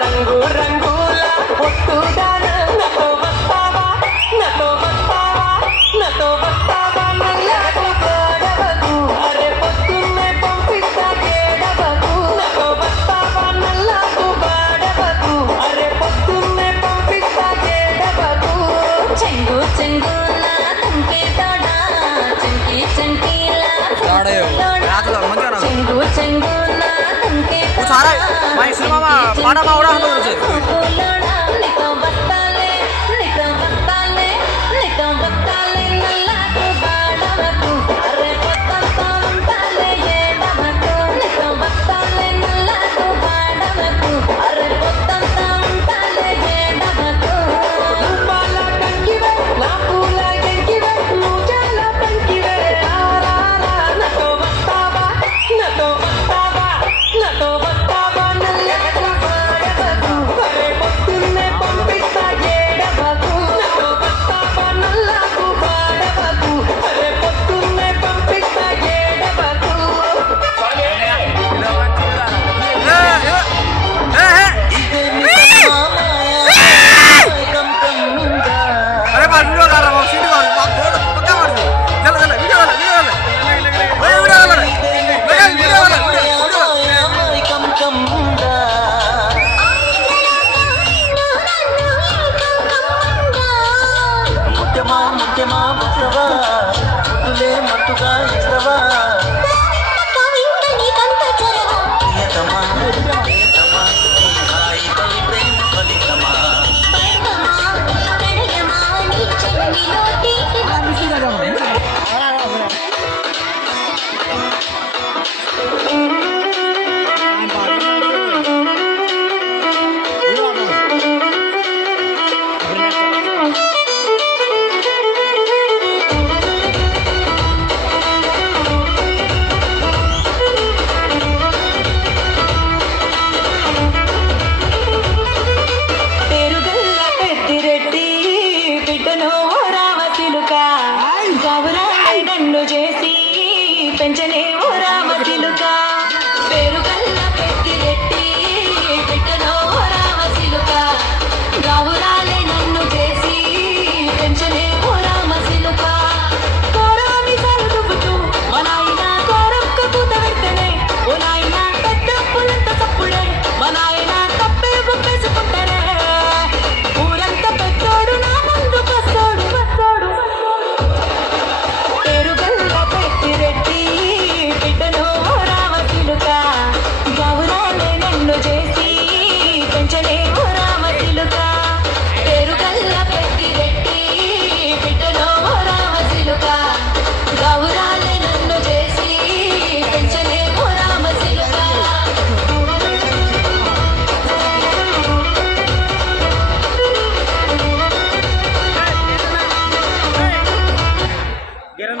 రంగు రంగుల పొట్టుదాన నాతో వస్తావా నాతో వస్తావా నాతో వస్తావా నల్లాకు గడవకు అరే పొద్దున్నే పంపిస్తా గేడవకు నాతో వస్తావా నల్లాకు గడవకు అరే పొద్దున్నే పంపిస్తా గేడవకు చెంగు చెంగుల తుంపే తోడా చెంకి చెంకిలా చెంగు చెంగుల తుంపే తోడా पाना मावड़ा हम लोग से निको बत्ताले नल्ला को बाडवतु अरे पत्ता उंटाले येडवतु निको बत्ताले नल्ला को बाडवतु अरे पत्ता उंटाले येडवतु बाला कंकिवे ना पूला कंकिवे मुजाला कंकिवे रा नतो बत्तावा नतो बत्तावा नतो बत्तावा नल्ला को बाडवतु अरे పొద్దున్నే పంపిస్తా ఏడవకు నతో బత్తావా నల్లా को బాడవకు అరే పొద్దున్నే పంపిస్తా ఏడవకు अरे बात वीडियो कर रहा हूँ सीधी बात बात पक्का मार दो चलो चलो वीडियो वाला वीडियो वाला वीडियो वाला ముఖ్యమా ముఖ్యమా ముద్దులే మట్టుగా ఇస్తవా ప్రియతమా ప్రియతమా హాయి తల్లి ప్రేమ ఫలితమా పేరుగల్ల పెద్దిరెడ్డి బిడ్డను రామచిలుక గౌరాలే నన్ను చేసి పెంచనే ఓ రామచిలుక పేరుగల్ల పెద్దిరెడ్డి బిడ్డను రామచిలుక గౌరాలే నన్ను చేసి పెంచనే ఓ రామచిలుక కోరాని సరుదుపుతూ మా నాయన కోరొక్క పూత వెంటనే ఓ నాయన పెద్ద పులంత తప్పుడే మా నాయన తప్పే ఒప్పేసుకుంటారే ఊరంతా పెద్దోడు నా ముందు బస్సోడు పేరుగల్ల పెద్దిరెడ్డి బిడ్డను రామచిలుక గౌరాలే నన్ను చేసి పెంచనే ఓ రామచిలుక పేరుగల్ల పెద్దిరెడ్డి బిడ్డను రామచిలుక గౌరాలే నన్ను చేసి పెంచనే ఓ రామచిలుక गिरन